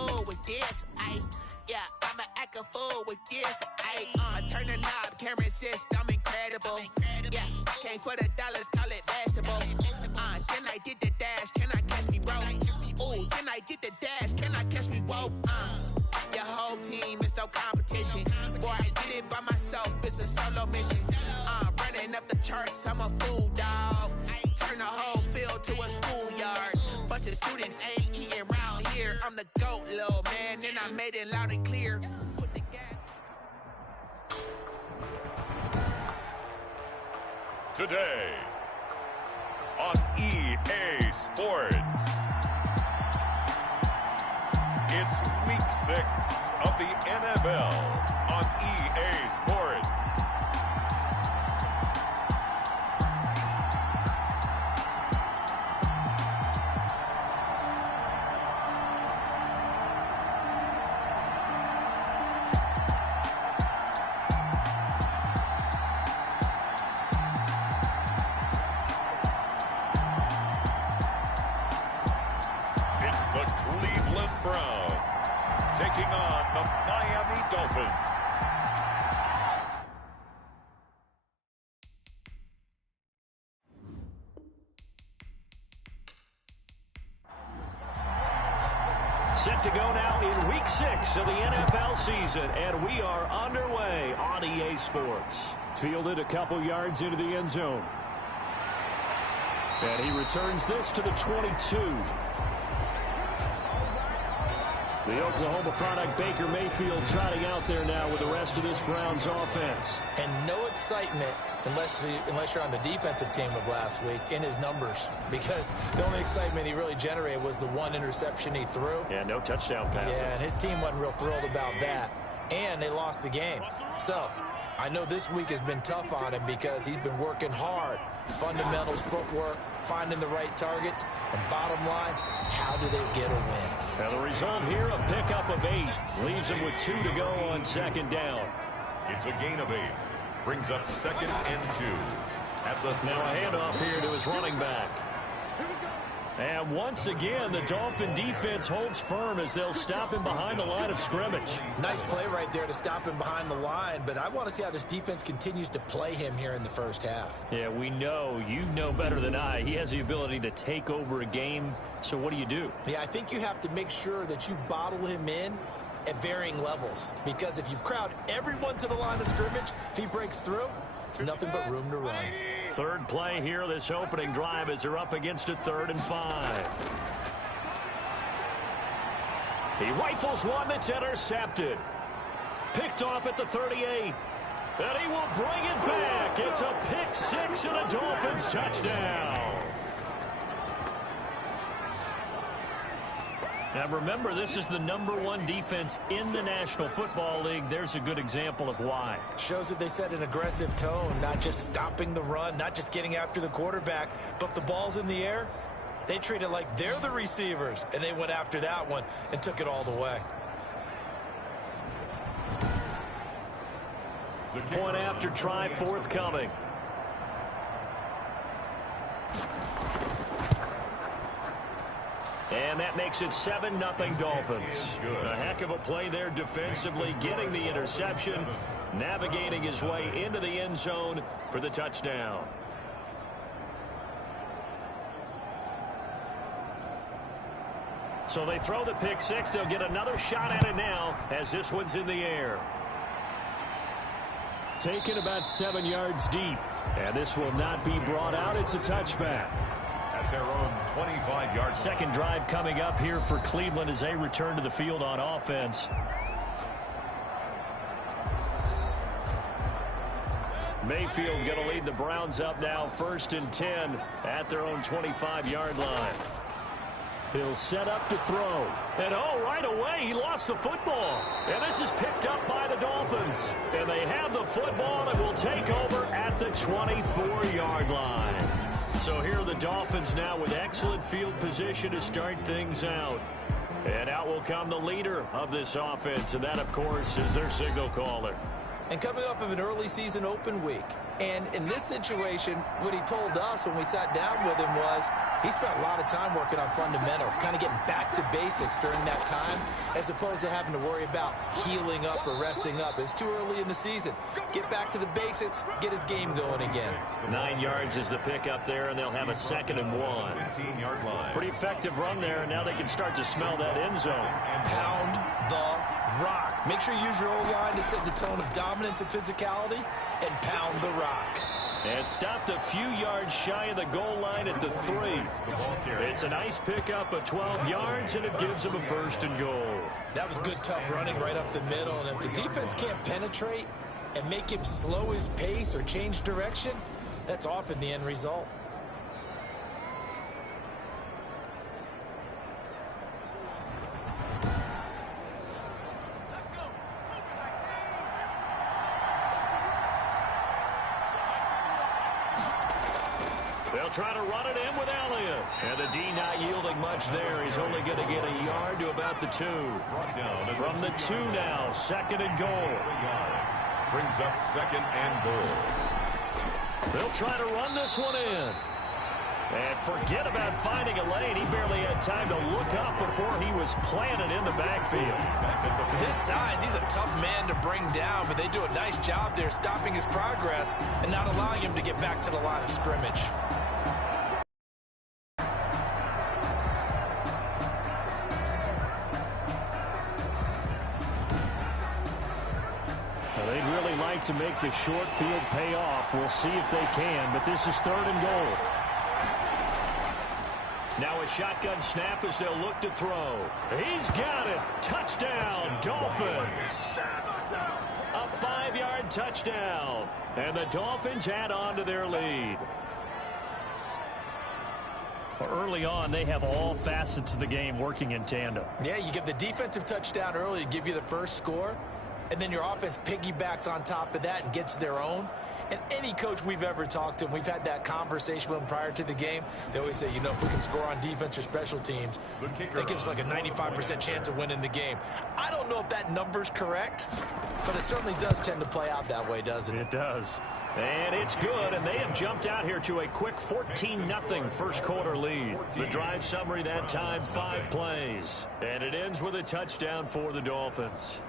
fool with this, yeah, I'ma act a fool with this, turn the knob, camera assist, I'm incredible. Yeah, came for the dollars, call it vegetable. Then I did the dash, can I catch me, bro? Ooh, then I did the dash, can I catch me, whoa? Your whole team is no competition. Boy, I did it by myself, it's a solo mission. Running up the charts, I'm a fool, dog. Turn the whole field to a schoolyard. Bunch of students ain't eating round here. I'm the GOAT, little man, and I made it loud and clear. Put the gas. Today on EA Sports, it's Week 6 of the NFL on EA Sports. Taking on the Miami Dolphins. Set to go now in Week 6 of the NFL season, and we are underway on EA Sports. Fielded a couple yards into the end zone. And he returns this to the 22. The Oklahoma product, Baker Mayfield, trotting out there now with the rest of this Browns offense. And no excitement unless you're on the defensive team of last week in his numbers, because the only excitement he really generated was the one interception he threw. Yeah, no touchdown passes. Yeah, and his team wasn't real thrilled about that. And they lost the game. So I know this week has been tough on him because he's been working hard. Fundamentals, footwork, finding the right targets, and bottom line, how do they get a win? Now the result here, a pickup of 8. Leaves him with 2 to go on second down. It's a gain of 8. Brings up 2nd and 2. Now a handoff here to his running back. And once again, the Dolphin defense holds firm as they'll stop him behind the line of scrimmage. Nice play right there to stop him behind the line, but I want to see how this defense continues to play him here in the first half. Yeah, we know. You know better than I. He has the ability to take over a game, so what do? Yeah, I think you have to make sure that you bottle him in at varying levels, because if you crowd everyone to the line of scrimmage, if he breaks through, there's nothing but room to run. Third play here, this opening drive, as they're up against a 3rd and 5. He rifles one that's intercepted. Picked off at the 38. And he will bring it back. It's a pick 6 and a Dolphins touchdown. Now remember, this is the #1 defense in the National Football League. There's a good example of why. Shows that they set an aggressive tone, not just stopping the run, not just getting after the quarterback, but if the ball's in the air, they treat it like they're the receivers, and they went after that one and took it all the way. Point after try forthcoming. And that makes it 7-0 Dolphins. A heck of a play there defensively, getting the interception, navigating his way into the end zone for the touchdown. So they throw the pick 6. They'll get another shot at it now as this one's in the air. Taken about 7 yards deep. And this will not be brought out. It's a touchback. At their own 25-yard. Second drive coming up here for Cleveland as they return to the field on offense. Mayfield going to lead the Browns up now, 1st and 10 at their own 25-yard line. He'll set up to throw. And right away, he lost the football. And this is picked up by the Dolphins. And they have the football and will take over at the 24-yard line. So here are the Dolphins now with excellent field position to start things out. And out will come the leader of this offense. And that, of course, is their signal caller. And coming off of an early season open week. And in this situation, what he told us when we sat down with him was, He spent a lot of time working on fundamentals, kind of getting back to basics during that time, as opposed to having to worry about healing up or resting up. It's too early in the season. Get back to the basics, get his game going again. 9 yards is the pick up there, and they'll have a 2nd and 1. 15-yard line. Pretty effective run there, and now they can start to smell that end zone. Pound the rock. Make sure you use your O-line to set the tone of dominance and physicality, and pound the rock. And stopped a few yards shy of the goal line at the 3. It's a nice pickup of 12 yards, and it gives them a 1st and goal. That was good, tough running right up the middle. And if the defense can't penetrate and make him slow his pace or change direction, that's often the end result. They'll try to run it in with Elliott. And the D not yielding much there. He's only going to get a yard to about the 2. From the 2 now, 2nd and goal. Brings up 2nd and goal. They'll try to run this one in. And forget about finding a lane. He barely had time to look up before he was planted in the backfield. With his size, he's a tough man to bring down, but they do a nice job there stopping his progress and not allowing him to get back to the line of scrimmage. They'd really like to make the short field pay off. We'll see if they can, but this is 3rd and goal. Now a shotgun snap as they'll look to throw. He's got it. Touchdown, Dolphins. A 5-yard touchdown. And the Dolphins add on to their lead. Early on, they have all facets of the game working in tandem. Yeah, you get the defensive touchdown early to give you the first score, and then your offense piggybacks on top of that and gets their own. And any coach we've ever talked to, and we've had that conversation with them prior to the game, they always say, you know, if we can score on defense or special teams, that gives us like a 95% chance of winning the game. I don't know if that number's correct, but it certainly does tend to play out that way, doesn't it? It does. And it's good, and they have jumped out here to a quick 14-0 first quarter lead. The drive summary that time, 5 plays. And it ends with a touchdown for the Dolphins.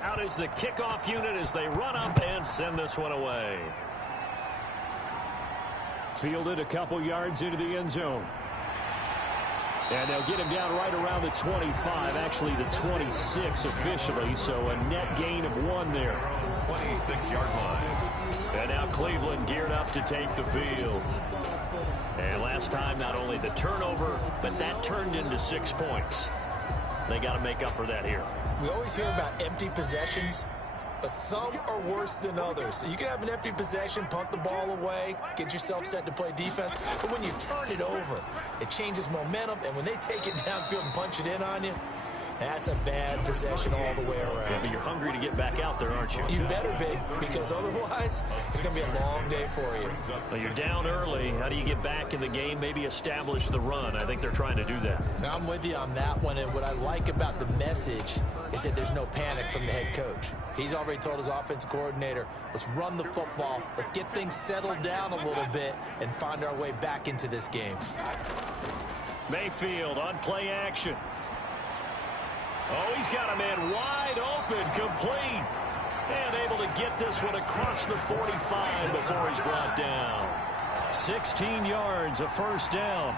Out is the kickoff unit as they run up and send this one away. Fielded a couple yards into the end zone. And they'll get him down right around the 25, actually the 26 officially, so a net gain of 1 there. 26-yard line. And now Cleveland geared up to take the field. And last time, not only the turnover, but that turned into 6 points. They got to make up for that here. We always hear about empty possessions, but some are worse than others. So you can have an empty possession, punt the ball away, get yourself set to play defense. But when you turn it over, it changes momentum. And when they take it downfield and punch it in on you, that's a bad possession all the way around. Yeah, but you're hungry to get back out there, aren't you? You better be, because otherwise it's going to be a long day for you. Well, you're down early. How do you get back in the game, maybe establish the run? I think they're trying to do that. Now, I'm with you on that one, and what I like about the message is that there's no panic from the head coach. He's already told his offensive coordinator, let's run the football, let's get things settled down a little bit and find our way back into this game. Mayfield on play action. Oh, he's got a man wide open, complete. And able to get this one across the 45 before he's brought down. 16 yards, a 1st down.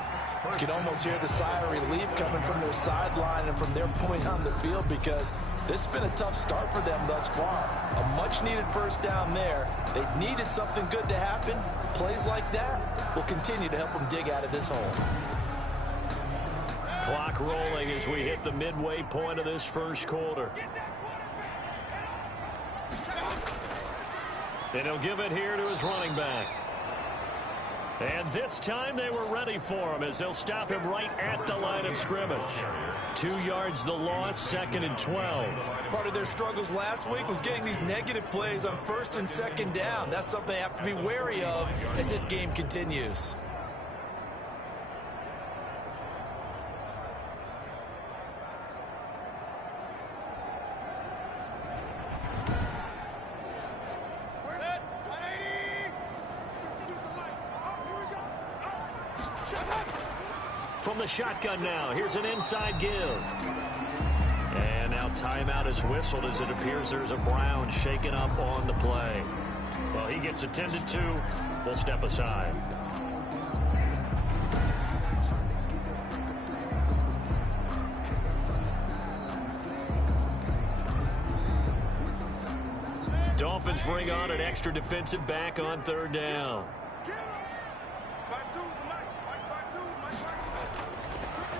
You can almost hear the sigh of relief coming from their sideline and from their point on the field, because this has been a tough start for them thus far. A much-needed 1st down there. They've needed something good to happen. Plays like that will continue to help them dig out of this hole. Clock rolling as we hit the midway point of this first quarter. And he'll give it here to his running back. And this time they were ready for him as they'll stop him right at the line of scrimmage. 2 yards the loss, 2nd and 12. Part of their struggles last week was getting these negative plays on 1st and 2nd down. That's something they have to be wary of as this game continues. From the shotgun now, here's an inside give. And now timeout is whistled as it appears there's a Brown shaken up on the play. Well, he gets attended to. We'll step aside. Dolphins bring on an extra defensive back on third down.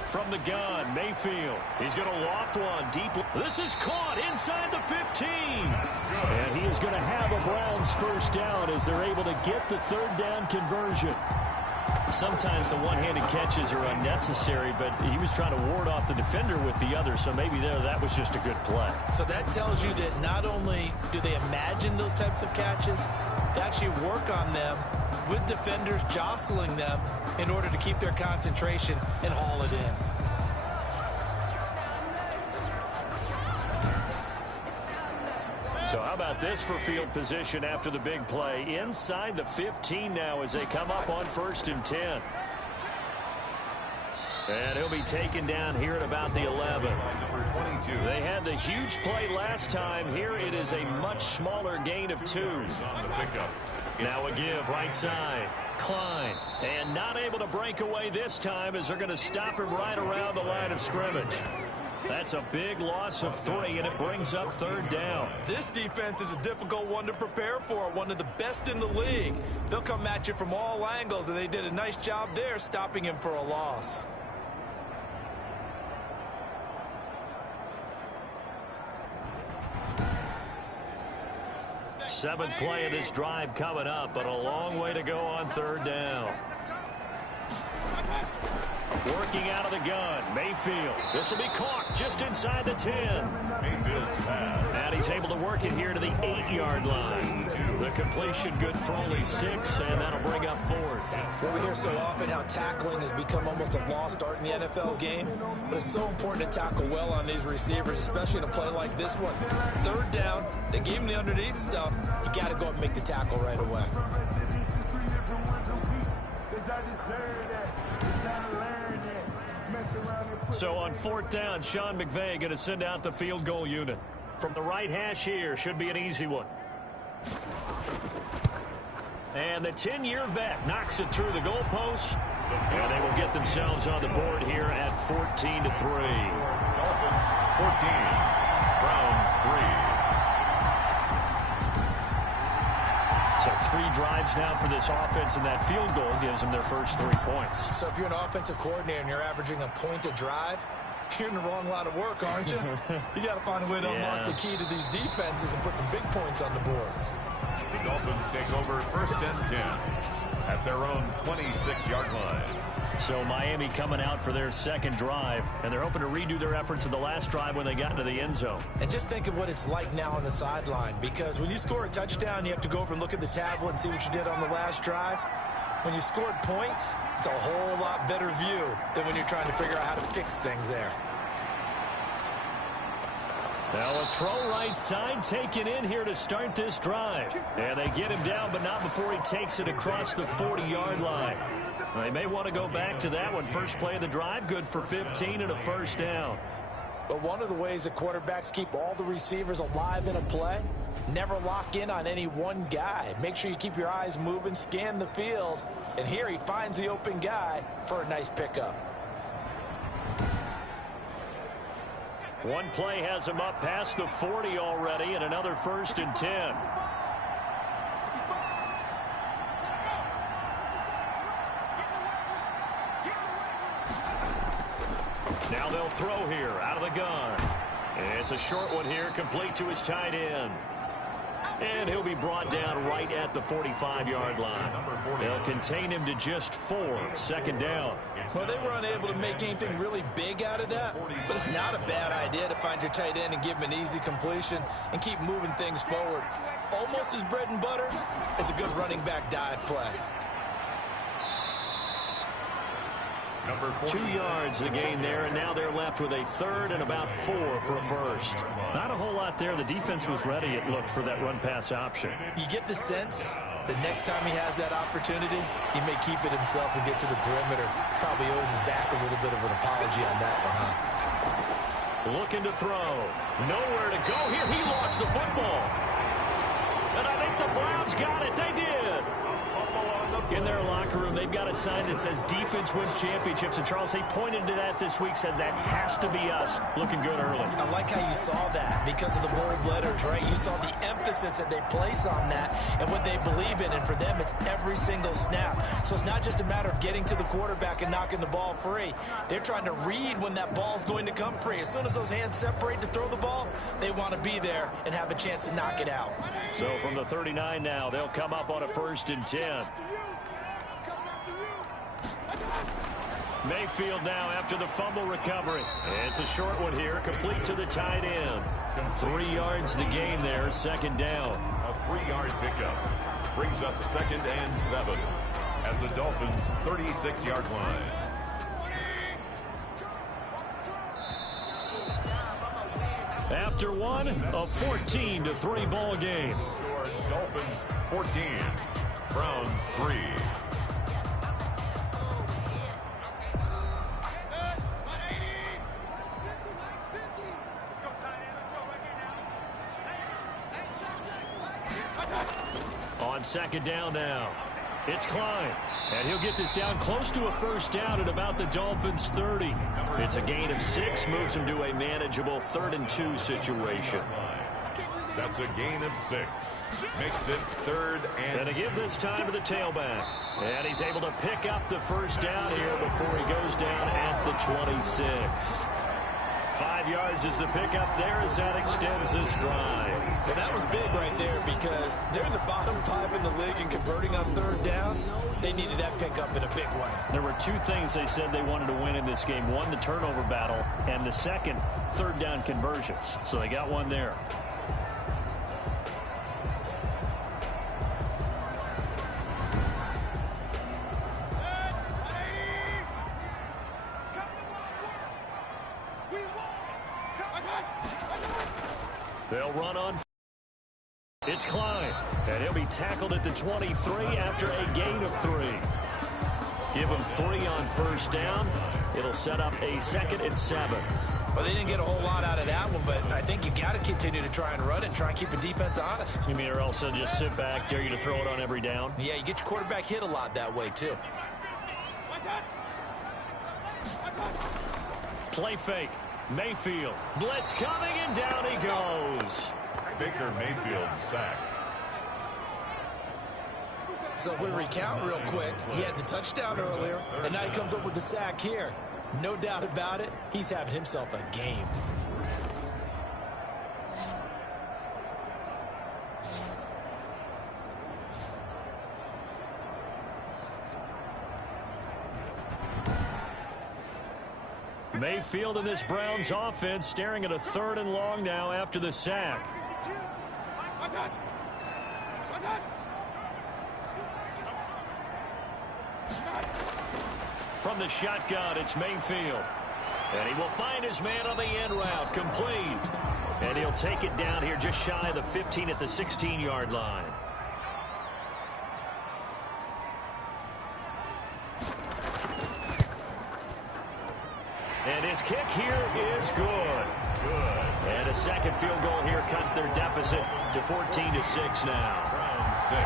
From the gun, Mayfield. He's going to loft one deep. This is caught inside the 15. And he is going to have a Browns first down as they're able to get the third down conversion. Sometimes the one-handed catches are unnecessary, but he was trying to ward off the defender with the other, so maybe that was just a good play. So that tells you that not only do they imagine those types of catches, they actually work on them with defenders jostling them in order to keep their concentration and haul it in. So how about this for field position after the big play? Inside the 15 now as they come up on 1st and 10. And he'll be taken down here at about the 11. They had the huge play last time. Here it is a much smaller gain of 2. Now a give right side. Klein. And not able to break away this time as they're going to stop him right around the line of scrimmage. That's a big loss of 3, and it brings up third down. This defense is a difficult one to prepare for, one of the best in the league. They'll come at you from all angles, and they did a nice job there stopping him for a loss. Seventh play of this drive coming up, but a long way to go on third down. Working out of the gun, Mayfield. This will be caught just inside the 10. Mayfield's pass. And he's able to work it here to the 8-yard line. The completion good for only 6, and that'll bring up 4th. Well, we hear so often how tackling has become almost a lost art in the NFL game, but it's so important to tackle well on these receivers, especially in a play like this one. Third down, they gave him the underneath stuff. You got to go and make the tackle right away. So on 4th down, Sean McVay going to send out the field goal unit. From the right hash here, should be an easy one. And the 10-year vet knocks it through the goalpost. And they will get themselves on the board here at 14-3. Dolphins 14, Browns 3. So 3 drives now for this offense, and that field goal gives them their first 3 points. So if you're an offensive coordinator and you're averaging a point a drive, you're in the wrong line of work, aren't you? You got to find a way to unlock the key to these defenses and put some big points on the board. The Dolphins take over 1st and 10 at their own 26-yard line. So Miami coming out for their second drive, and they're hoping to redo their efforts in the last drive when they got into the end zone. And just think of what it's like now on the sideline, because when you score a touchdown, you have to go over and look at the tablet and see what you did on the last drive. When you scored points, it's a whole lot better view than when you're trying to figure out how to fix things there. Now a throw right side taken in here to start this drive. And they get him down, but not before he takes it across the 40-yard line. They may want to go back to that one. First play of the drive, good for 15 and a first down. But one of the ways that quarterbacks keep all the receivers alive in a play, never lock in on any one guy. Make sure you keep your eyes moving, scan the field, and here he finds the open guy for a nice pickup. One play has him up past the 40 already, and another 1st and 10. Now they'll throw here out of the gun. It's a short one here, complete to his tight end. And he'll be brought down right at the 45-yard line. They'll contain him to just 4, 2nd down. Well, they were unable to make anything really big out of that, but it's not a bad idea to find your tight end and give him an easy completion and keep moving things forward. Almost as bread and butter as a good running back dive play. 2 yards the gain there, and now they're left with a third and about 4 for a first. Not a whole lot there. The defense was ready, it looked, for that run-pass option. You get the sense that next time he has that opportunity, he may keep it himself and get to the perimeter. Probably owes his back a little bit of an apology on that one, huh? Looking to throw. Nowhere to go here. He lost the football. And I think the Browns got it. They did. In their locker room, they've got a sign that says defense wins championships. And, Charles, they pointed to that this week, said that has to be us. Looking good early. I like how you saw that because of the bold letters, right? You saw the emphasis that they place on that and what they believe in. And for them, it's every single snap. So it's not just a matter of getting to the quarterback and knocking the ball free. They're trying to read when that ball's going to come free. As soon as those hands separate to throw the ball, they want to be there and have a chance to knock it out. So from the 39 now, they'll come up on a 1st and 10. Mayfield now after the fumble recovery. It's a short one here, complete to the tight end. 3 yards the gain there, 2nd down. A 3-yard pickup brings up 2nd and 7 at the Dolphins' 36-yard line. After one, a 14-3 ball game. Dolphins 14, Browns 3. On 2nd down now, it's Klein. And he'll get this down close to a 1st down at about the Dolphins' 30. It's a gain of 6, moves him to a manageable 3rd and 2 situation. That's a gain of 6. Makes it 3rd and... to give this time to the tailback. And he's able to pick up the 1st down here before he goes down at the 26. 5 yards is the pickup there as that extends this drive. Well, that was big right there because they're in the bottom 5 in the league and converting on 3rd down. They needed that pickup in a big way. There were 2 things they said they wanted to win in this game. One, the turnover battle, and the second, 3rd down conversions. So they got one there. They'll run on. It's Klein, and he'll be tackled at the 23 after a gain of 3. Give him 3 on 1st down. It'll set up a 2nd and 7. Well, they didn't get a whole lot out of that one, but I think you got to continue to try and run and try and keep the defense honest. You mean or else they'll just sit back, dare you to throw it on every down? Yeah, you get your quarterback hit a lot that way, too. Play fake. Mayfield. Blitz coming, and down he goes. Baker Mayfield sacked. So if we recount real quick, he had the touchdown earlier, and now he comes up with the sack here. No doubt about it, he's having himself a game. Mayfield in this Browns offense staring at a 3rd and long now after the sack. From the shotgun, it's Mayfield. And he will find his man on the end route, complete. And he'll take it down here just shy of the 15 at the 16-yard line. And his kick here is good. And a 2nd field goal here cuts their deficit to 14-6 now. Browns 6.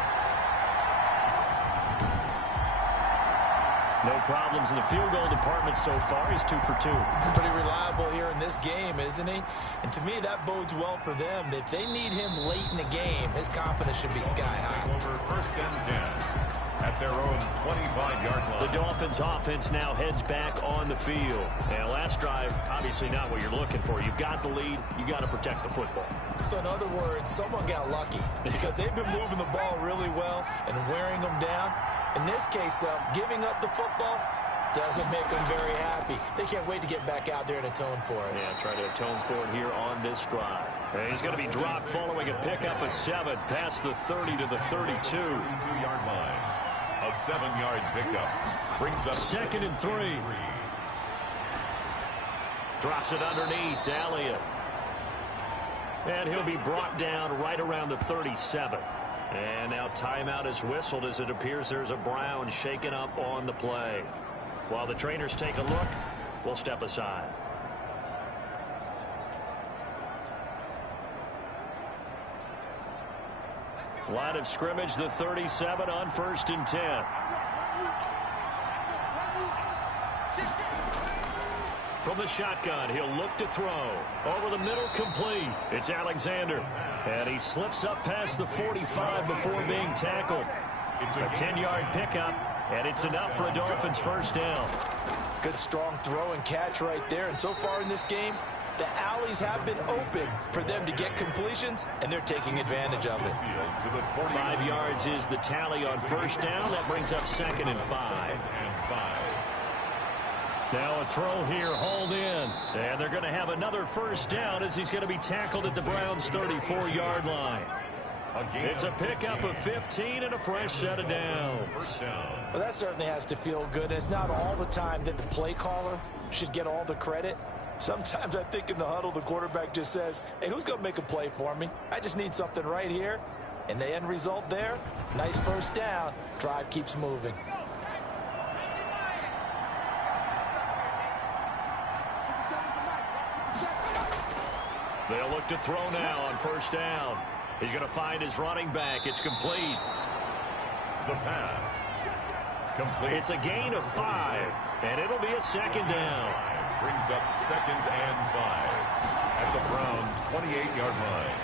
No problems in the field goal department so far. He's 2 for 2. Pretty reliable here in this game, isn't he? And to me, that bodes well for them. If they need him late in the game, his confidence should be sky high. Over 1st and 10 at their own 25-yard line. The Dolphins offense now heads back on the field. And last drive, obviously not what you're looking for. You've got the lead. You got to protect the football. So in other words, someone got lucky because they've been moving the ball really well and wearing them down. In this case, though, giving up the football doesn't make them very happy. They can't wait to get back out there and atone for it. Yeah, try to atone for it here on this drive. And he's going to be dropped following a pickup of 7 past the 30 to the 32. 32-yard line. A 7-yard pickup. Brings up 2nd and 3. Drops it underneath to Elliott. And he'll be brought down right around the 37. And now timeout is whistled as it appears there's a Brown shaken up on the play. While the trainers take a look, we'll step aside. Line of scrimmage, the 37 on 1st and 10. From the shotgun, he'll look to throw. Over the middle, complete. It's Alexander. And he slips up past the 45 before being tackled. It's a 10-yard pickup, and it's enough for a Dolphins first down. Good, strong throw and catch right there. And so far in this game, the alleys have been open for them to get completions, and they're taking advantage of it. 5 yards is the tally on first down. That brings up 2nd and 5. Now a throw here, hauled in. And they're going to have another first down as he's going to be tackled at the Browns' 34-yard line. It's a pickup of 15 and a fresh set of downs. Well, that certainly has to feel good. It's not all the time that the play caller should get all the credit. Sometimes I think in the huddle, the quarterback just says, hey, who's going to make a play for me? I just need something right here. And the end result there, nice first down. Drive keeps moving. They'll look to throw now on first down. He's going to find his running back. It's complete. The pass. Complete. It's a gain of 5, and it'll be a 2nd down. Brings up 2nd and 5 at the Browns' 28-yard line.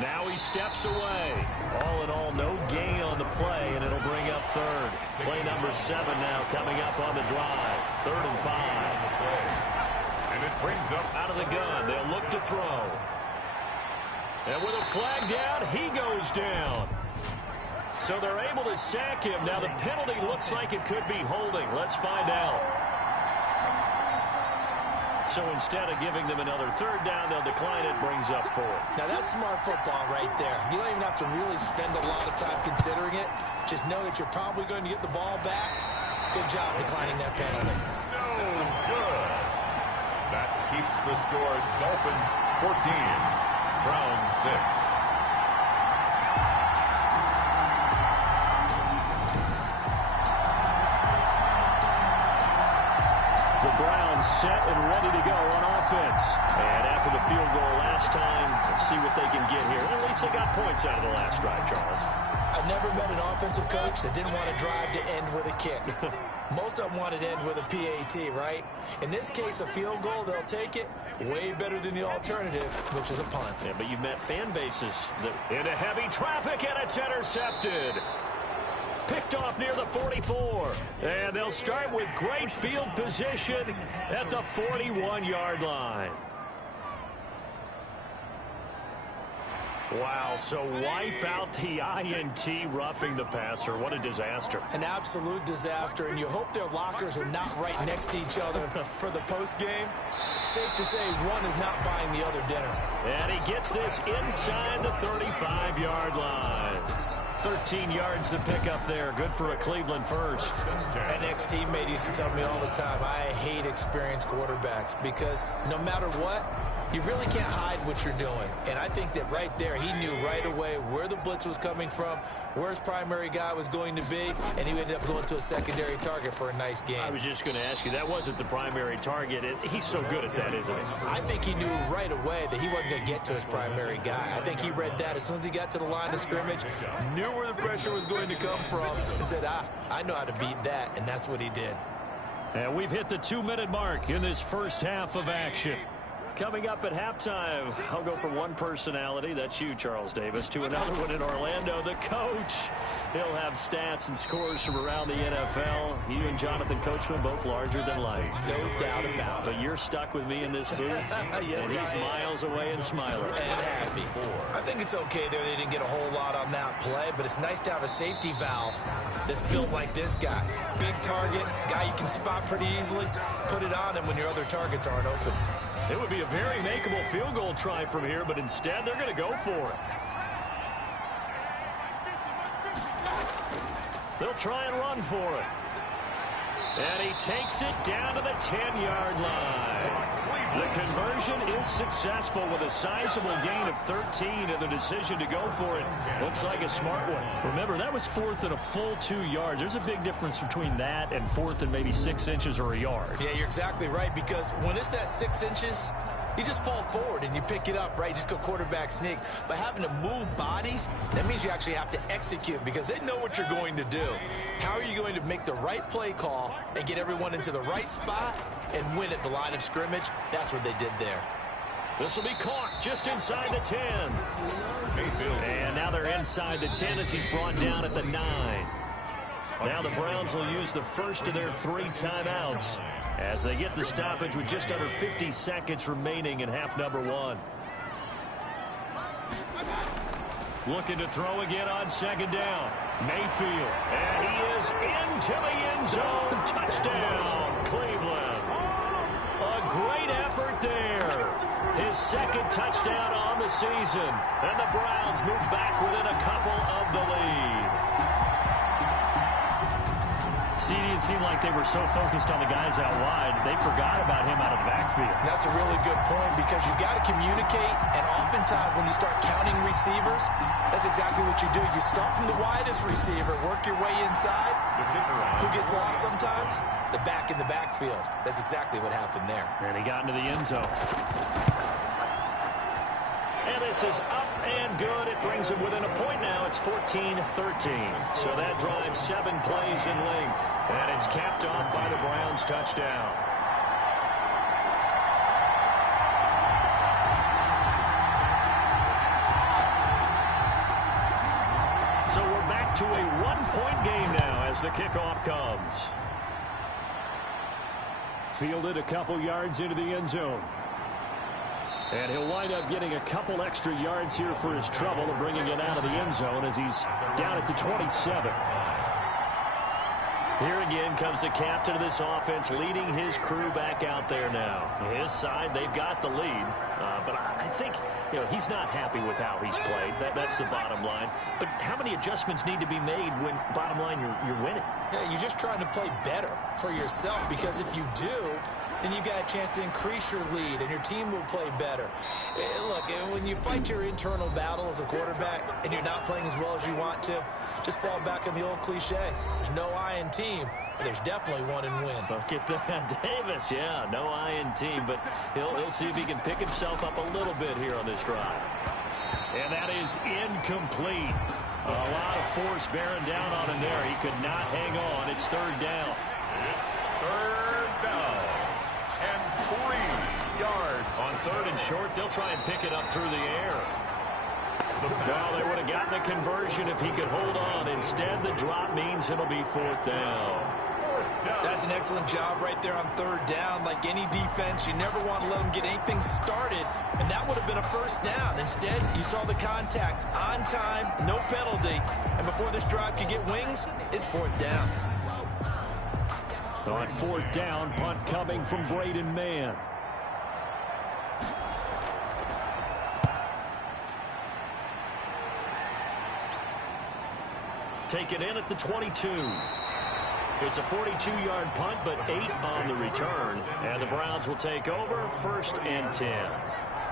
Now he steps away. All in all, no gain on the play, and it'll bring up 3rd. Play number 7 now coming up on the drive. 3rd and 5. And it brings up out of the gun. They'll look to throw. And with a flag down, he goes down. So they're able to sack him. Now the penalty looks like it could be holding. Let's find out. So instead of giving them another 3rd down, they'll decline it. Brings up 4. Now that's smart football right there. You don't even have to really spend a lot of time considering it. Just know that you're probably going to get the ball back. Good job declining that penalty. no good. That keeps the score Dolphins 14, Browns 6. Browns set and ready to go on offense. And after the field goal last time, let's see what they can get here. At least they got points out of the last drive, Charles. I've never met an offensive coach that didn't want to drive to end with a kick. Most of them wanted to end with a PAT, right? In this case, a field goal, they'll take it. Way better than the alternative, which is a punt. Yeah, but you've met fan bases that into heavy traffic, and it's intercepted. Picked off near the 44. And they'll start with great field position at the 41-yard line. Wow, so wipe out the INT, roughing the passer. What a disaster. An absolute disaster, and you hope their lockers are not right next to each other for the postgame. Safe to say one is not buying the other dinner. And he gets this inside the 35-yard line. 13 yards to pick up there. Good for a Cleveland first. An ex-teammate used to tell me all the time, I hate experienced quarterbacks because no matter what, you really can't hide what you're doing. And I think that right there, he knew right away where the blitz was coming from, where his primary guy was going to be, and he ended up going to a secondary target for a nice game. I was just going to ask you, that wasn't the primary target. He's so good at that, isn't he? I think he knew right away that he wasn't going to get to his primary guy. I think he read that as soon as he got to the line of scrimmage, knew where the pressure was going to come from, and said, I know how to beat that, and that's what he did. And we've hit the 2-minute mark in this first half of action. Coming up at halftime, I'll go from one personality, that's you, Charles Davis, to another one in Orlando, the coach. He'll have stats and scores from around the NFL. You and Jonathan Coachman, both larger than life. No doubt about it. But you're stuck with me in this booth, yes, and he's miles away and smiling. And happy. I think it's okay there. They didn't get a whole lot on that play, but it's nice to have a safety valve that's built like this guy. Big target, guy you can spot pretty easily. Put it on him when your other targets aren't open. It would be a very makeable field goal try from here, but instead they're going to go for it. They'll try and run for it. And he takes it down to the 10-yard line. The conversion is successful with a sizable gain of 13 and the decision to go for it. Looks like a smart one. Remember, that was fourth and a full 2 yards. There's a big difference between that and fourth and maybe 6 inches or a yard. Yeah, you're exactly right, because when it's that 6 inches, you just fall forward and you pick it up, right? You just go quarterback sneak. But having to move bodies, that means you actually have to execute because they know what you're going to do. How are you going to make the right play call and get everyone into the right spot and win at the line of scrimmage? That's what they did there. This will be caught just inside the 10. And now they're inside the 10 as he's brought down at the 9. Now the Browns will use the first of their 3 timeouts as they get the stoppage with just under 50 seconds remaining in half number 1. Looking to throw again on second down. Mayfield. And he is into the end zone. Touchdown, Cleveland. A great effort there. His second touchdown on the season. And the Browns move back within a couple of the lead. It seemed like they were so focused on the guys out wide, they forgot about him out of the backfield. That's a really good point because you got to communicate, and oftentimes when you start counting receivers, that's exactly what you do. You start from the widest receiver, work your way inside. Who gets lost sometimes? The back in the backfield. That's exactly what happened there. And he got into the end zone. And this is up and good. It brings him within a point now. It's 14-13. So that drives 7 plays in length. And it's capped off by the Browns touchdown. So we're back to a 1-point game now as the kickoff comes. Fielded a couple yards into the end zone. And he'll wind up getting a couple extra yards here for his trouble and bringing it out of the end zone as he's down at the 27. Here again comes the captain of this offense leading his crew back out there now. His side, they've got the lead. But I think, he's not happy with how he's played. That's the bottom line. But how many adjustments need to be made when, bottom line, you're winning? Yeah, you're just trying to play better for yourself because if you do, then you've got a chance to increase your lead, and your team will play better. Look, when you fight your internal battle as a quarterback and you're not playing as well as you want to, just fall back on the old cliche. There's no I in team, but there's definitely one in win. Look at that. Davis, yeah, no I in team, but he'll see if he can pick himself up a little bit here on this drive. And that is incomplete. A lot of force bearing down on him there. He could not hang on. It's third down. It's third down. And 3 yards. On third and short, they'll try and pick it up through the air. Well, they would have gotten a conversion if he could hold on. Instead, the drop means it'll be fourth down. That's an excellent job right there on third down. Like any defense, you never want to let them get anything started, and that would have been a first down. Instead, you saw the contact on time, no penalty, and before this drive could get wings, it's fourth down. On fourth down, punt coming from Braden Mann. Take it in at the 22. It's a 42-yard punt, but 8 on the return. And the Browns will take over, 1st and 10.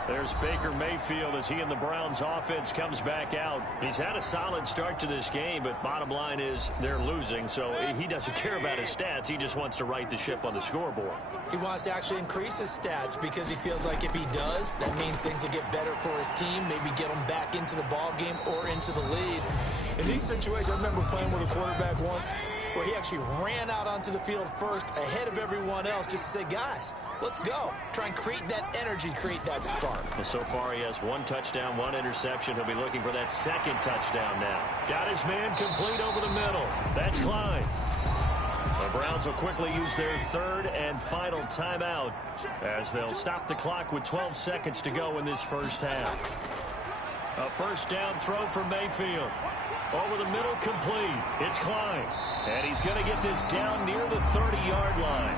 There's Baker Mayfield as he and the Browns offense comes back out. He's had a solid start to this game, but bottom line is they're losing, so he doesn't care about his stats. He just wants to right the ship on the scoreboard. He wants to actually increase his stats because he feels like if he does, that means things will get better for his team, maybe get them back into the ball game or into the lead. In these situations, I remember playing with a quarterback once where he actually ran out onto the field first ahead of everyone else just to say, guys, let's go. Try and create that energy, create that spark. Well, so far he has 1 touchdown, 1 interception. He'll be looking for that 2nd touchdown now. Got his man complete over the middle. That's Klein. The Browns will quickly use their 3rd and final timeout as they'll stop the clock with 12 seconds to go in this first half. A first down throw for Mayfield. Over the middle, complete. It's Klein. And he's going to get this down near the 30-yard line.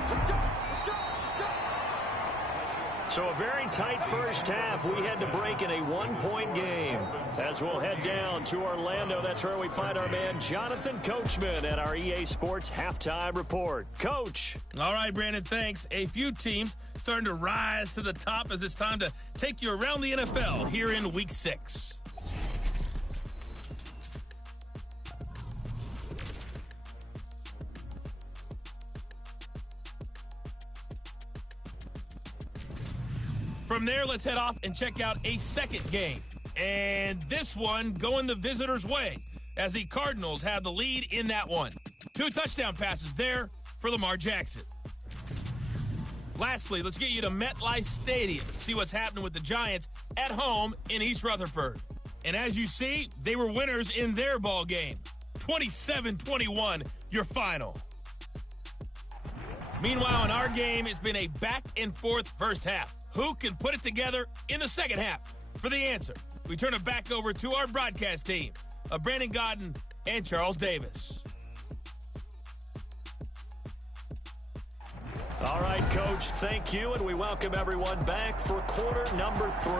So a very tight first half. We had to break in a one-point game. As we'll head down to Orlando, that's where we find our man Jonathan Coachman at our EA Sports Halftime Report. Coach. All right, Brandon, thanks. A few teams starting to rise to the top as it's time to take you around the NFL here in Week 6. From there, let's head off and check out a second game. And this one going the visitors' way as the Cardinals have the lead in that one. 2 touchdown passes there for Lamar Jackson. Lastly, let's get you to MetLife Stadium to see what's happening with the Giants at home in East Rutherford. And as you see, they were winners in their ball game. 27-21, your final. Meanwhile, in our game, it's been a back-and-forth first half. Who can put it together in the second half? For the answer, we turn it back over to our broadcast team of Brandon Godden and Charles Davis. All right, Coach, thank you, and we welcome everyone back for quarter number 3.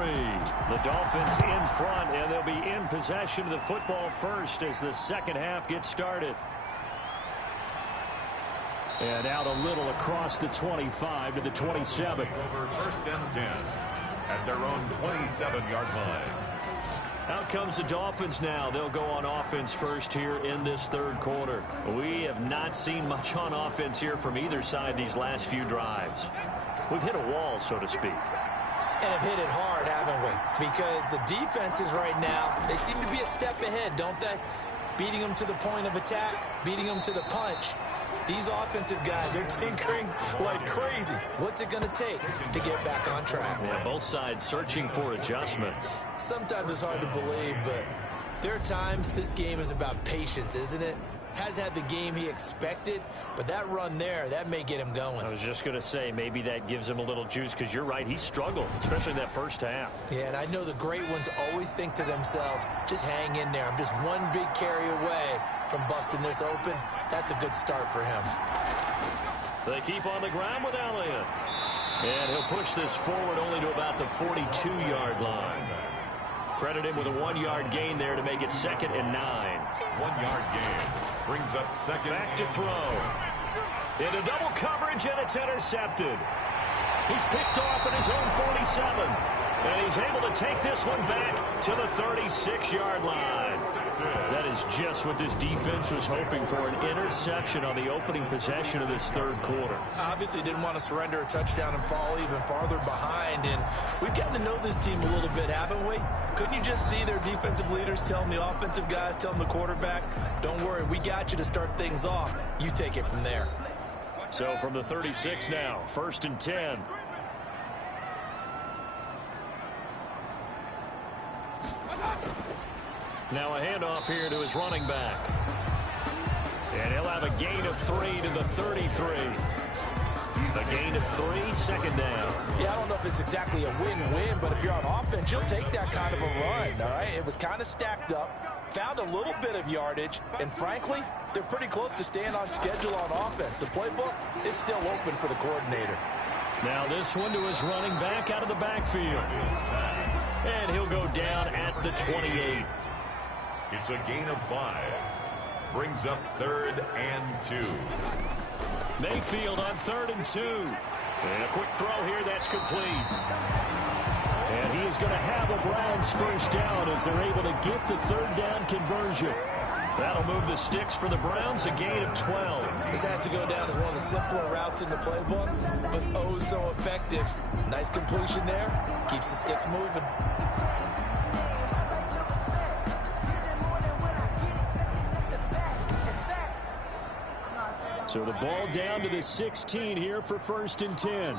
The Dolphins in front, and they'll be in possession of the football first as the second half gets started. And out a little across the 25 to the 27. Over first and 10 at their own 27-yard line. Out comes the Dolphins now. They'll go on offense first here in this third quarter. We have not seen much on offense here from either side these last few drives. We've hit a wall, so to speak. And have hit it hard, haven't we? Because the defenses right now, they seem to be a step ahead, don't they? Beating them to the point of attack, beating them to the punch. These offensive guys are tinkering like crazy. What's it going to take to get back on track? Yeah, both sides searching for adjustments. Sometimes it's hard to believe, but there are times this game is about patience, isn't it? Has had the game he expected, but that run there, that may get him going. I was just going to say, maybe that gives him a little juice, because you're right, he struggled, especially in that first half. Yeah, and I know the great ones always think to themselves, just hang in there. I'm just one big carry away from busting this open. That's a good start for him. They keep on the ground with Elliott. And he'll push this forward only to about the 42-yard line. Credit him with a 1-yard gain there to make it 2nd and 9. 1-yard gain brings up second. Back to throw. Into double coverage, and it's intercepted. He's picked off at his own 47. And he's able to take this one back to the 36-yard line. That is just what this defense was hoping for, an interception on the opening possession of this third quarter. Obviously didn't want to surrender a touchdown and fall even farther behind, and we've gotten to know this team a little bit, haven't we? Couldn't you just see their defensive leaders telling the offensive guys, telling the quarterback, don't worry, we got you to start things off. You take it from there. So from the 36 now, 1st and 10. Now a handoff here to his running back. And he'll have a gain of 3 to the 33. A gain of 3, 2nd down. Yeah, I don't know if it's exactly a win-win, but if you're on offense, you'll take that kind of a run, all right? It was kind of stacked up, found a little bit of yardage, and frankly, they're pretty close to staying on schedule on offense. The playbook is still open for the coordinator. Now this one to his running back out of the backfield. And he'll go down at the 28. It's a gain of 5. Brings up 3rd and 2. Mayfield on 3rd and 2. And a quick throw here, that's complete. And he is going to have a Browns first down as they're able to get the 3rd down conversion. That'll move the sticks for the Browns, a gain of 12. This has to go down as one of the simpler routes in the playbook, but oh so effective. Nice completion there. Keeps the sticks moving. So the ball down to the 16 here for 1st and 10.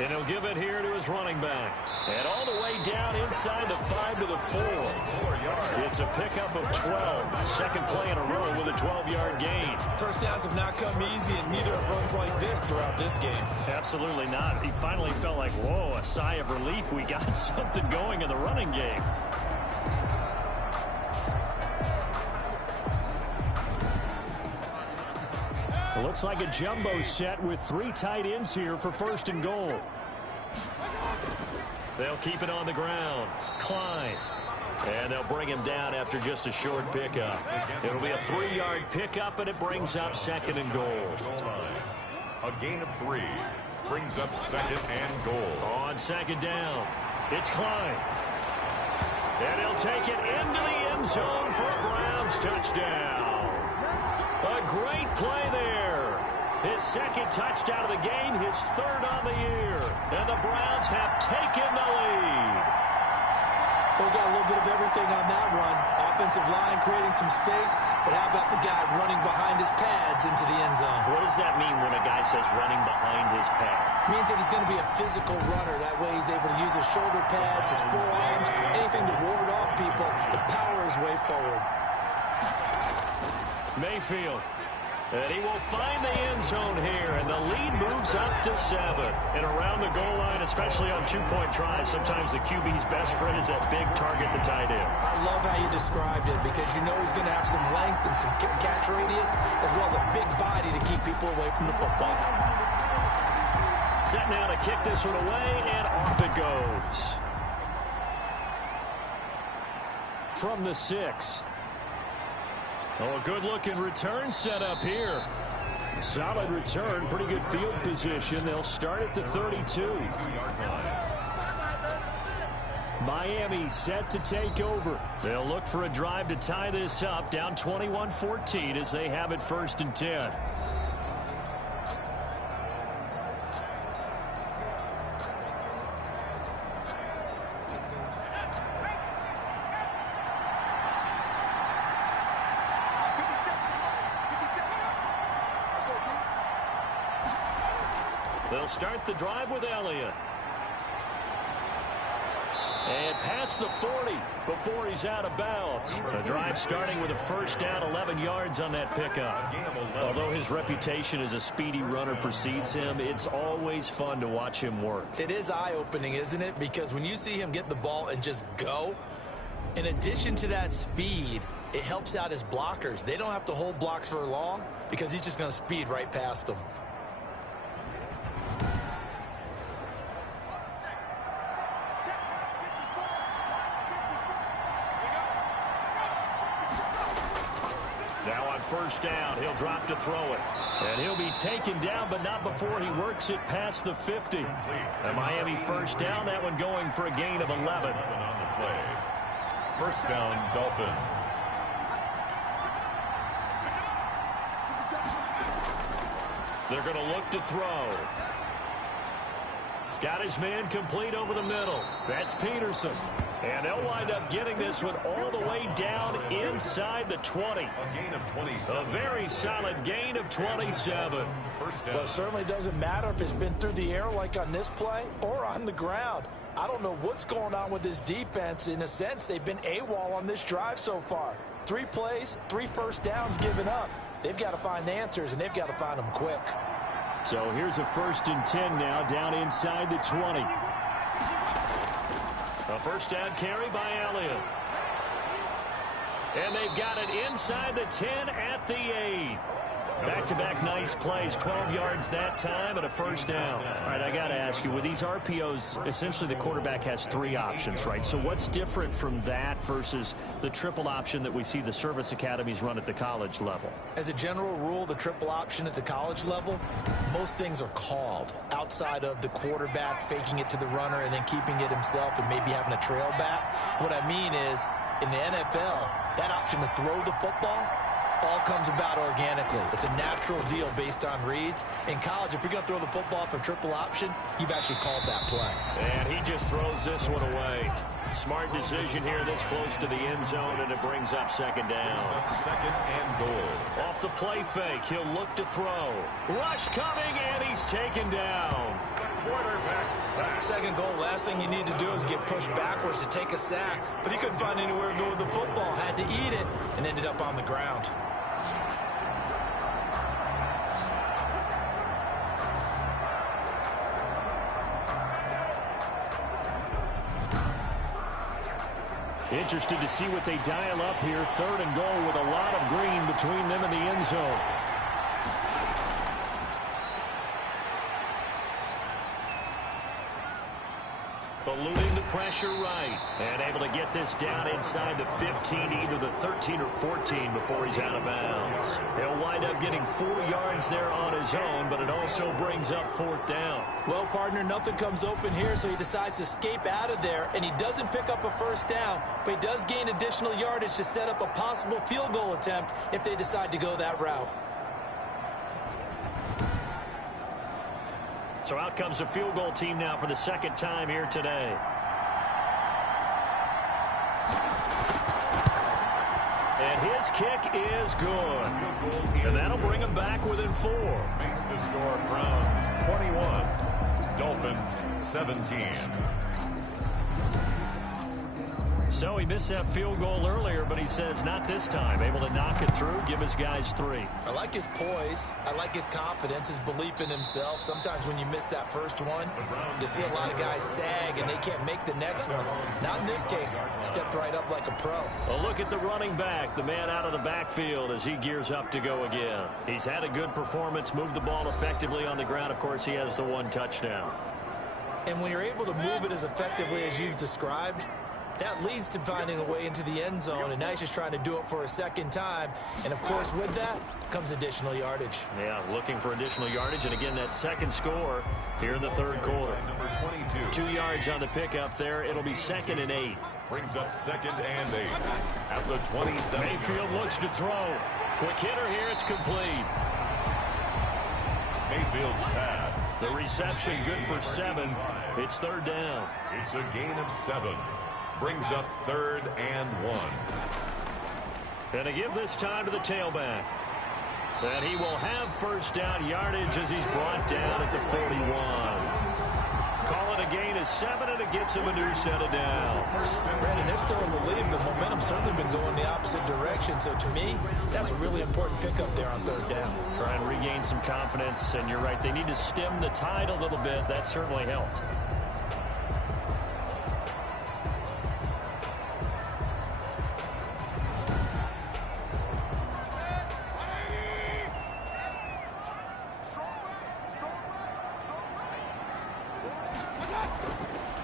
And he'll give it here to his running back. And all the way down inside the 5 to the 4. It's a pickup of 12. Second play in a row with a 12-yard gain. First downs have not come easy, and neither have runs like this throughout this game. Absolutely not. He finally felt like, whoa, a sigh of relief. We got something going in the running game. Looks like a jumbo set with 3 tight ends here for 1st and goal. They'll keep it on the ground. Klein. And they'll bring him down after just a short pickup. It'll be a 3-yard pickup, and it brings up 2nd and goal. A gain of 3 brings up 2nd and goal. On 2nd down, it's Klein. And he'll take it into the end zone for a Browns touchdown. A great play there. His 2nd touchdown of the game, his 3rd on the year. And the Browns have taken the lead. Well, we got a little bit of everything on that run. Offensive line creating some space, but how about the guy running behind his pads into the end zone? What does that mean when a guy says running behind his pad? Means that he's going to be a physical runner. That way he's able to use his shoulder pads, his forearms, anything to ward off people, to power his way forward. Mayfield. And he will find the end zone here, and the lead moves up to 7. And around the goal line, especially on 2-point tries, sometimes the QB's best friend is that big target, the tight end. I love how you described it, because you know he's going to have some length and some catch radius, as well as a big body to keep people away from the football. Set now to kick this one away, and off it goes. From the 6. Oh, a good-looking return set up here. Solid return, pretty good field position. They'll start at the 32. Miami set to take over. They'll look for a drive to tie this up, down 21-14 as they have it 1st and 10. They'll start the drive with Elliott. And past the 40 before he's out of bounds. The drive starting with a 1st down, 11 yards on that pickup. Although his reputation as a speedy runner precedes him, it's always fun to watch him work. It is eye-opening, isn't it? Because when you see him get the ball and just go, in addition to that speed, it helps out his blockers. They don't have to hold blocks for long because he's just going to speed right past them. Now on 1st down, he'll drop to throw it. And he'll be taken down, but not before he works it past the 50. A Miami 1st down, that one going for a gain of 11. On the play. 1st down, Dolphins. They're going to look to throw. Got his man complete over the middle. That's Peterson. And they'll wind up getting this one all the way down inside the 20. A gain of 27. A very solid gain of 27. 1st down. Well, it certainly doesn't matter if it's been through the air like on this play or on the ground. I don't know what's going on with this defense. In a sense, they've been AWOL on this drive so far. 3 plays, 3 1st downs given up. They've got to find answers, and they've got to find them quick. So here's a 1st and 10 now, down inside the 20. A 1st down carry by Elliott. And they've got it inside the 10 at the 8. Back-to-back nice plays, 12 yards that time and a 1st down. All right, I got to ask you, with these RPOs, essentially the quarterback has 3 options, right? So what's different from that versus the triple option that we see the service academies run at the college level? As a general rule, the triple option at the college level, most things are called outside of the quarterback faking it to the runner and then keeping it himself and maybe having a trail back. What I mean is, in the NFL, that option to throw the football all comes about organically. It's a natural deal based on reads. In college, if you're going to throw the football for triple option, you've actually called that play. And he just throws this one away. Smart decision here this close to the end zone, and it brings up 2nd down. 2nd and goal. Off the play fake, he'll look to throw. Rush coming, and he's taken down. Quarterback sack. 2nd goal, last thing you need to do is get pushed backwards to take a sack. But he couldn't find anywhere to go with the football. Had to eat it and ended up on the ground. Interested to see what they dial up here. 3rd and goal with a lot of green between them and the end zone. Eluding the pressure right. And able to get this down inside the 15, either the 13 or 14 before he's out of bounds. He'll wind up getting 4 yards there on his own, but it also brings up 4th down. Well, partner, nothing comes open here, so he decides to escape out of there, and he doesn't pick up a 1st down, but he does gain additional yardage to set up a possible field goal attempt if they decide to go that route. So out comes the field goal team now for the 2nd time here today. And his kick is good. And that'll bring him back within 4. Makes the score Browns 21, Dolphins 17. So he missed that field goal earlier, but he says not this time. Able to knock it through, give his guys 3. I like his poise. I like his confidence, his belief in himself. Sometimes when you miss that first one, you see a lot of guys sag and they can't make the next one. Not in this case. Stepped right up like a pro. A look at the running back, the man out of the backfield as he gears up to go again. He's had a good performance, moved the ball effectively on the ground. Of course, he has the 1 touchdown. And when you're able to move it as effectively as you've described, that leads to finding a way into the end zone, and now he's just trying to do it for a 2nd time. And, of course, with that comes additional yardage. Yeah, looking for additional yardage, and again, that 2nd score here in the 3rd quarter. Number 22. 2 yards on the pickup there. It'll be 2nd and 8. Brings up 2nd and 8 at the 27. Mayfield looks to throw. Quick hitter here, it's complete. Mayfield's pass. The reception good for 7. It's 3rd down. It's a gain of 7. Brings up 3rd and 1. And to give this time to the tailback. And he will have 1st down yardage as he's brought down at the 41. Call it a gain of 7, and it gets him a new set of downs. Brandon, they're still in the lead. The momentum's certainly been going the opposite direction. So, to me, that's a really important pickup there on 3rd down. Try and regain some confidence, and you're right. They need to stem the tide a little bit. That certainly helped.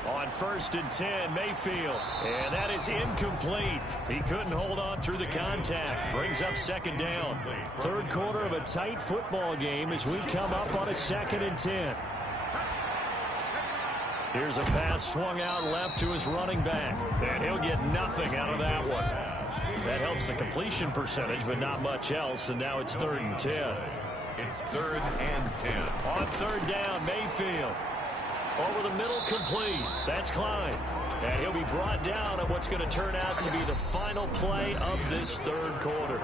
On 1st and 10, Mayfield. And that is incomplete. He couldn't hold on through the contact. Brings up 2nd down. 3rd quarter of a tight football game as we come up on a 2nd and 10. Here's a pass swung out left to his running back. And he'll get nothing out of that one. That helps the completion percentage, but not much else. And now it's 3rd and 10. It's 3rd and 10. On 3rd down, Mayfield. Over the middle, complete. That's Klein. And he'll be brought down on what's going to turn out to be the final play of this 3rd quarter.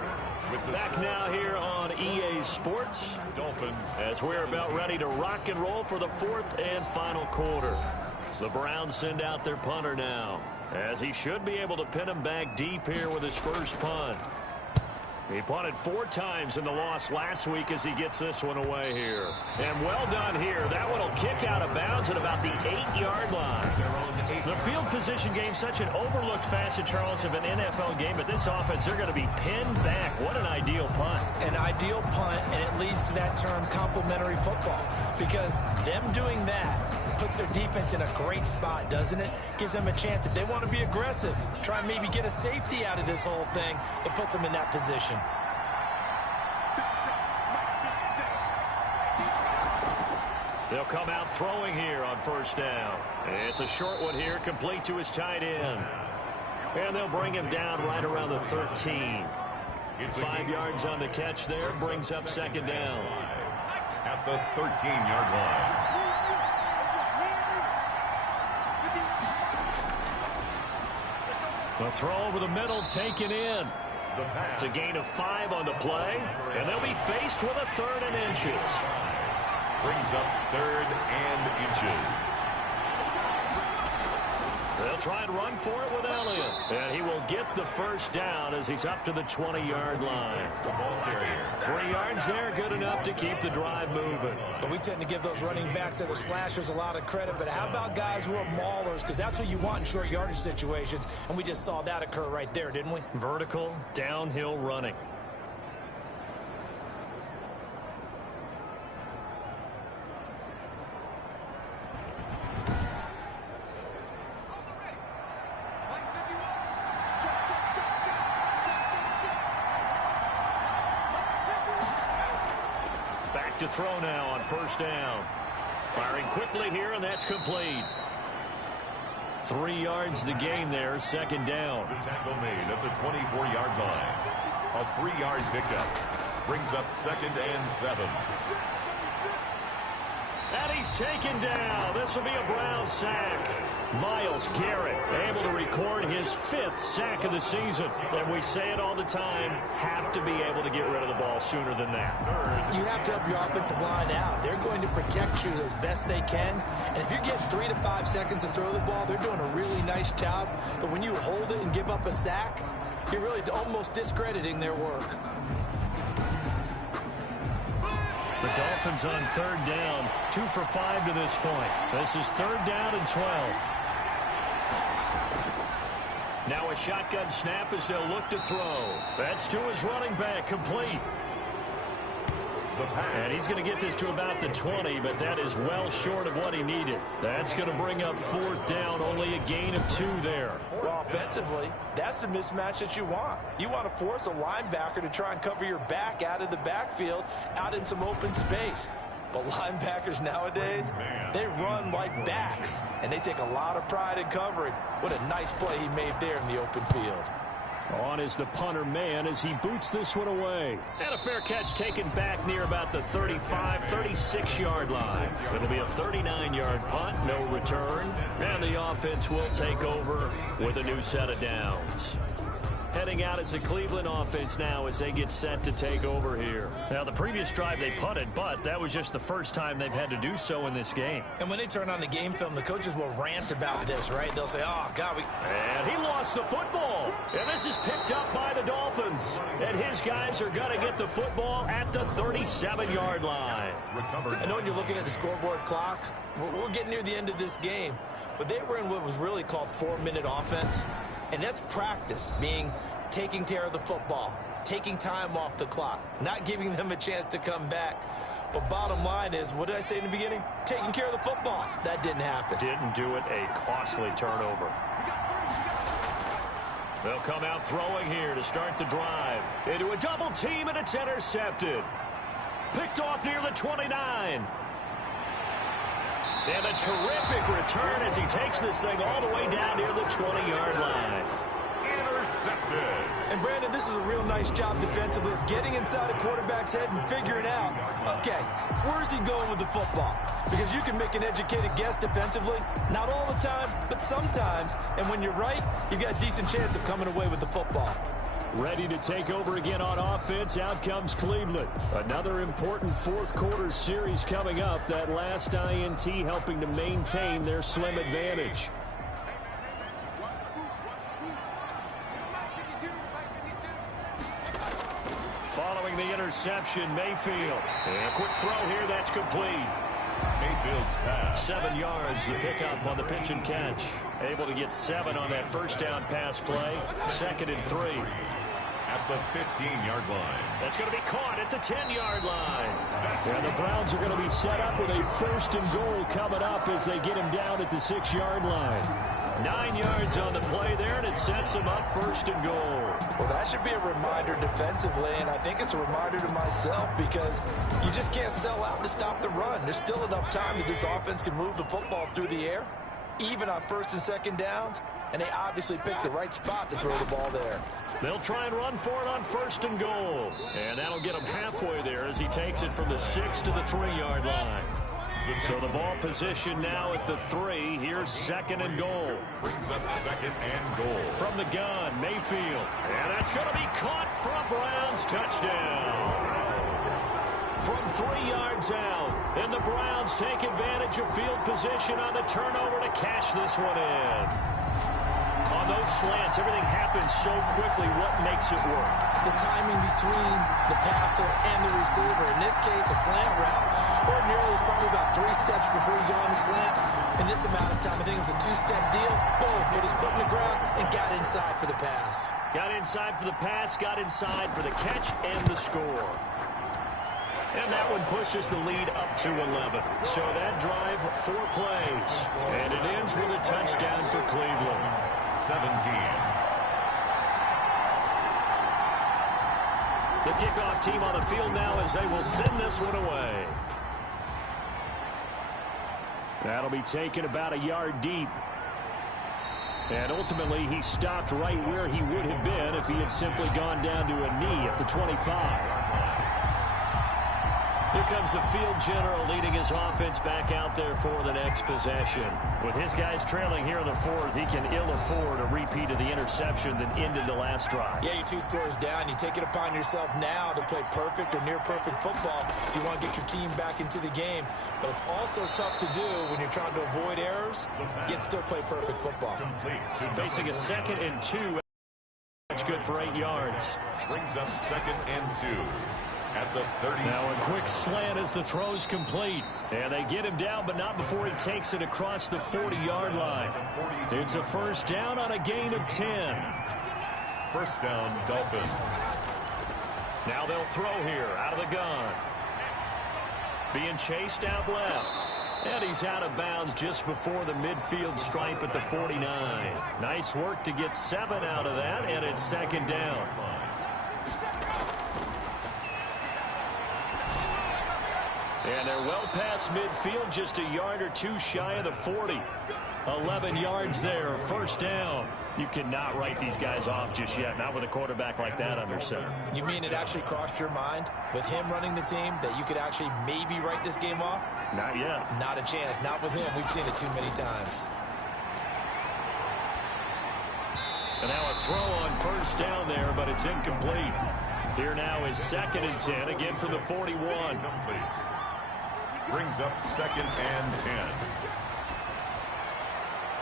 Back now here on EA Sports. Dolphins. As we're about ready to rock and roll for the 4th and final quarter. The Browns send out their punter now, as he should be able to pin him back deep here with his 1st punt. He punted 4 times in the loss last week as he gets this one away here. And well done here. That one will kick out of bounds at about the 8-yard line. The field position game, such an overlooked facet, Charles, of an NFL game. But this offense, they're going to be pinned back. What an ideal punt. An ideal punt, and it leads to that term complementary football. Because them doing that puts their defense in a great spot, doesn't it? Gives them a chance. If they want to be aggressive, try and maybe get a safety out of this whole thing, it puts them in that position. They'll come out throwing here on 1st down. It's a short one here, complete to his tight end. And they'll bring him down right around the 13. 5 yards on the catch there, brings up 2nd down. At the 13-yard line. The throw over the middle taken in. It's a gain of 5 on the play, and they'll be faced with a 3rd and inches. Brings up 3rd and inches. They'll try and run for it with Elliott. And he will get the 1st down as he's up to the 20-yard line. 3 yards there, good enough to keep the drive moving. But we tend to give those running backs that are slashers a lot of credit. But how about guys who are maulers? Because that's what you want in short yardage situations. And we just saw that occur right there, didn't we? Vertical, downhill running. to throw now on first down. Firing quickly here, and that's complete. 3 yards the gain there, second down. The tackle made at the 24-yard line. A 3-yard pickup brings up 2nd and 7. And he's taken down. This will be a Brown sack. Myles Garrett able to record his 5th sack of the season. And we say it all the time, have to be able to get rid of the ball sooner than that. You have to help your offensive line out. They're going to protect you as best they can. And if you get 3 to 5 seconds to throw the ball, they're doing a really nice job. But when you hold it and give up a sack, you're really almost discrediting their work. The Dolphins on 3rd down, 2 for 5 to this point. This is 3rd down and 12. Now a shotgun snap as they'll look to throw. That's to his running back, complete. And he's going to get this to about the 20, but that is well short of what he needed. That's going to bring up 4th down, only a gain of 2 there. Well, offensively, that's the mismatch that you want. You want to force a linebacker to try and cover your back out of the backfield, out in some open space. But linebackers nowadays, they run like backs, and they take a lot of pride in covering. What a nice play he made there in the open field. On is the punter man as he boots this one away. And a fair catch taken back near about the 35, 36-yard line. It'll be a 39-yard punt, no return. And the offense will take over with a new set of downs. Heading out as the Cleveland offense now as they get set to take over here. Now, the previous drive they punted, but that was just the first time they've had to do so in this game. And when they turn on the game film, the coaches will rant about this, right? They'll say, oh, God, And he lost the football. And this is picked up by the Dolphins. And his guys are going to get the football at the 37-yard line. I know when you're looking at the scoreboard clock, we're getting near the end of this game. But they were in what was really called 4-minute offense. And that's practice, being taking care of the football, taking time off the clock, not giving them a chance to come back. But bottom line is, what did I say in the beginning? Taking care of the football. That didn't happen. Didn't do it, a costly turnover. They'll come out throwing here to start the drive. Into a double team, and it's intercepted. Picked off near the 29. And a terrific return as he takes this thing all the way down near the 20-yard line. Intercepted. And, Brandon, this is a real nice job defensively of getting inside a quarterback's head and figuring out, okay, where's he going with the football? Because you can make an educated guess defensively, not all the time, but sometimes. And when you're right, you've got a decent chance of coming away with the football. Ready to take over again on offense. Out comes Cleveland. Another important fourth quarter series coming up. That last INT helping to maintain their slim advantage. Following the interception, Mayfield. And a quick throw here, that's complete. Mayfield's pass. 7 yards, the pickup on the pitch and catch. Able to get 7 on that first down pass play. 2nd and 3. At the 15-yard line. That's going to be caught at the 10-yard line. And the Browns are going to be set up with a 1st and goal coming up as they get him down at the 6-yard line. 9 yards on the play there, and it sets him up 1st and goal. Well, that should be a reminder defensively, and I think it's a reminder to myself because you just can't sell out to stop the run. There's still enough time that this offense can move the football through the air, even on 1st and 2nd downs, and they obviously picked the right spot to throw the ball there. They'll try and run for it on 1st and goal, and that'll get him halfway there as he takes it from the 6 to the 3-yard line. So the ball position now at the 3. Here's 2nd and goal. Brings up 2nd and goal. From the gun, Mayfield. And that's going to be caught for a Browns touchdown. From 3 yards out. And the Browns take advantage of field position on the turnover to cash this one in. On those slants, everything happens so quickly. What makes it work? The timing between the passer and the receiver. In this case, a slant route. Ordinarily, it's probably about 3 steps before you go on the slant. In this amount of time, I think it was a 2-step deal. Boom, put his foot in the ground and got inside for the pass. Got inside for the pass, got inside for the catch and the score. And that one pushes the lead up to 11. So that drive, 4 plays. And it ends with a touchdown for Cleveland. 17. The kickoff team on the field now as they will send this one away. That'll be taken about a yard deep. And ultimately, he stopped right where he would have been if he had simply gone down to a knee at the 25. Here comes the field general leading his offense back out there for the next possession. With his guys trailing here in the fourth, he can ill afford a repeat of the interception that ended the last drive. Yeah, you're 2 scores down. You take it upon yourself now to play perfect or near-perfect football if you want to get your team back into the game. But it's also tough to do when you're trying to avoid errors, yet still play perfect football. Facing a 2nd and 2. That's good for 8 yards. Brings up 2nd and 2. At the 30. Now a quick slant as the throw's complete. And they get him down, but not before he takes it across the 40-yard line. It's a first down on a gain of 10. First down, Dolphins. Now they'll throw here out of the gun. Being chased out left. And he's out of bounds just before the midfield stripe at the 49. Nice work to get 7 out of that, and it's 2nd down. And they're well past midfield, just a yard or 2 shy of the 40. 11 yards there, first down. You cannot write these guys off just yet, not with a quarterback like that under center. You mean it actually crossed your mind with him running the team that you could actually maybe write this game off? Not yet. Not a chance. Not with him. We've seen it too many times. And now a throw on first down there, but it's incomplete. Here now is 2nd and 10, again for the 41. Brings up 2nd and 10.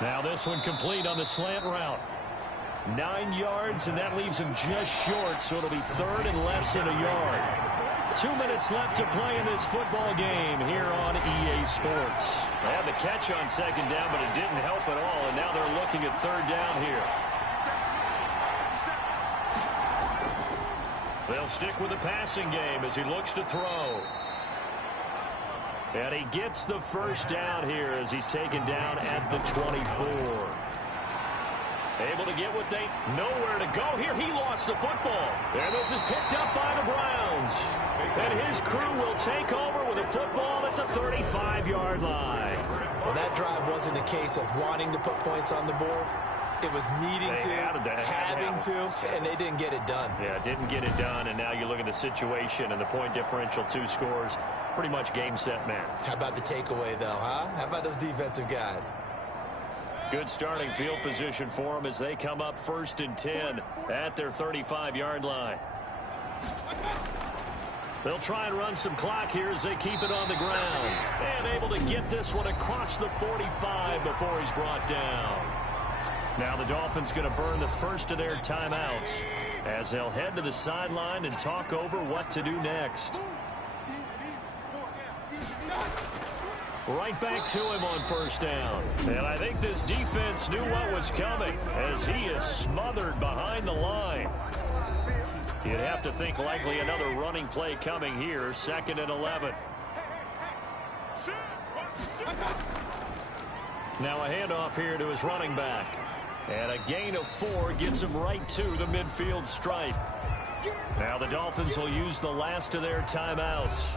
Now this one complete on the slant route. 9 yards, and that leaves him just short, so it'll be 3rd and less than a yard. 2 minutes left to play in this football game here on EA Sports. They had the catch on 2nd down, but it didn't help at all, and now they're looking at 3rd down here. They'll stick with the passing game as he looks to throw. And he gets the first down here as he's taken down at the 24. Able to get what they nowhere to go here. He lost the football. And this is picked up by the Browns. And his crew will take over with a football at the 35-yard line. Well, that drive wasn't a case of wanting to put points on the board. It was needing to, having to, and they didn't get it done. Yeah, didn't get it done, and now you look at the situation and the point differential, 2 scores, pretty much game, set, match. How about the takeaway, though, huh? How about those defensive guys? Good starting field position for them as they come up 1st and 10 at their 35-yard line. They'll try and run some clock here as they keep it on the ground. And able to get this one across the 45 before he's brought down. Now the Dolphins going to burn the first of their timeouts as they'll head to the sideline and talk over what to do next. Right back to him on first down. And I think this defense knew what was coming as he is smothered behind the line. You'd have to think likely another running play coming here, 2nd and 11. Now a handoff here to his running back. And a gain of 4 gets him right to the midfield stripe. Now the Dolphins will use the last of their timeouts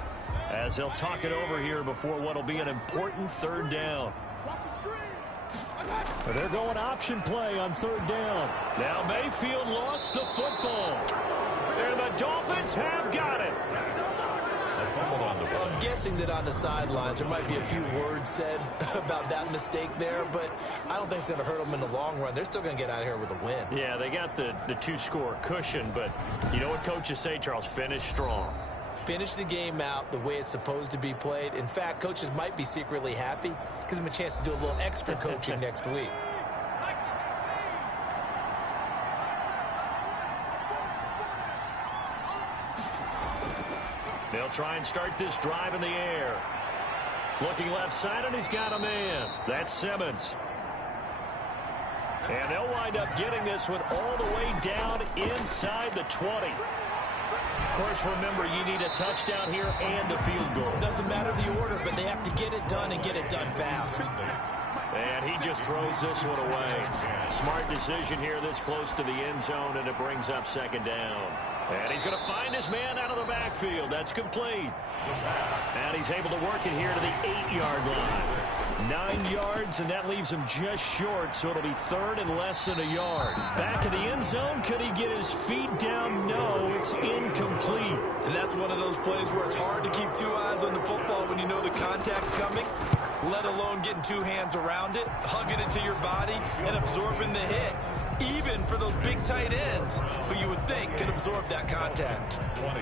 as they'll talk it over here before what will be an important 3rd down. They're going option play on 3rd down. Now Mayfield lost the football. And the Dolphins have got it. I'm guessing that on the sidelines there might be a few words said about that mistake there, but I don't think it's going to hurt them in the long run. They're still going to get out of here with a win. Yeah, they got the 2-score cushion, but you know what coaches say, Charles? Finish strong. Finish the game out the way it's supposed to be played. In fact, coaches might be secretly happy. Gives them a chance to do a little extra coaching next week. They'll try and start this drive in the air. Looking left side, and he's got a man. That's Simmons. And they'll wind up getting this one all the way down inside the 20. Of course, remember, you need a touchdown here and a field goal. Doesn't matter the order, but they have to get it done and get it done fast. And he just throws this one away. Smart decision here this close to the end zone, and it brings up 2nd down. And he's going to find his man out of the backfield. That's complete. And he's able to work it here to the 8-yard line. 9 yards, and that leaves him just short, so it'll be third and less than a yard. Back in the end zone, could he get his feet down? No, it's incomplete. And that's one of those plays where it's hard to keep 2 eyes on the football when you know the contact's coming, let alone getting 2 hands around it, hugging it to your body, and absorbing the hit. Even for those big tight ends who you would think can absorb that contact. 20.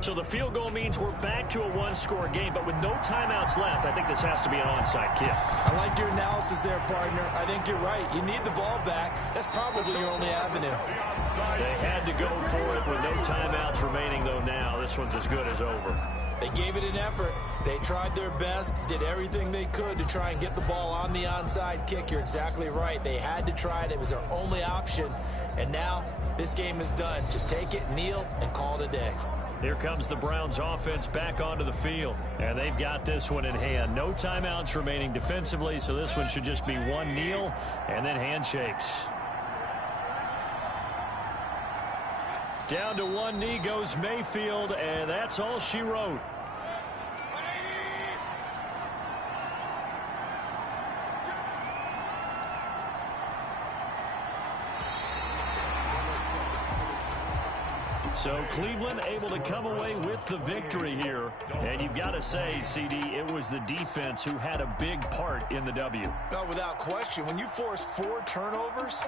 So the field goal means we're back to a 1-score game, but with no timeouts left, I think this has to be an onside kick. I like your analysis there, partner. I think you're right. You need the ball back. That's probably your only avenue. They had to go for it with no timeouts remaining, though now. This one's as good as over. They gave it an effort. They tried their best, did everything they could to try and get the ball on the onside kick. You're exactly right. They had to try it. It was their only option. And now this game is done. Just take it, kneel, and call it a day. Here comes the Browns offense back onto the field. And they've got this one in hand. No timeouts remaining defensively, so this one should just be one kneel and then handshakes. Down to one knee goes Mayfield, and that's all she wrote. So Cleveland able to come away with the victory here. And you've got to say, CD, it was the defense who had a big part in the W. Oh, without question. When you force 4 turnovers,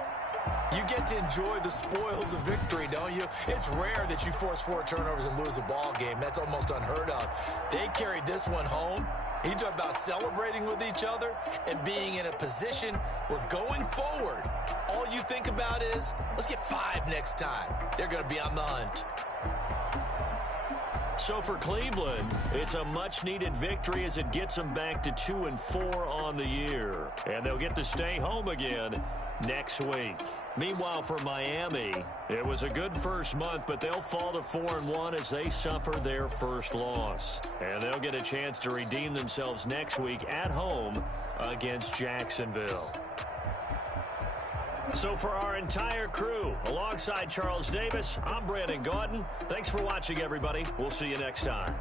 you get to enjoy the spoils of victory, don't you? It's rare that you force 4 turnovers and lose a ball game. That's almost unheard of. They carried this one home. You talk about celebrating with each other and being in a position where going forward, all you think about is, let's get 5 next time. They're going to be on the hunt. So for Cleveland, it's a much-needed victory as it gets them back to 2-4 on the year. And they'll get to stay home again next week. Meanwhile, for Miami, it was a good first month, but they'll fall to 4-1 as they suffer their first loss. And they'll get a chance to redeem themselves next week at home against Jacksonville. So for our entire crew, alongside Charles Davis, I'm Brandon Gaudin. Thanks for watching, everybody. We'll see you next time.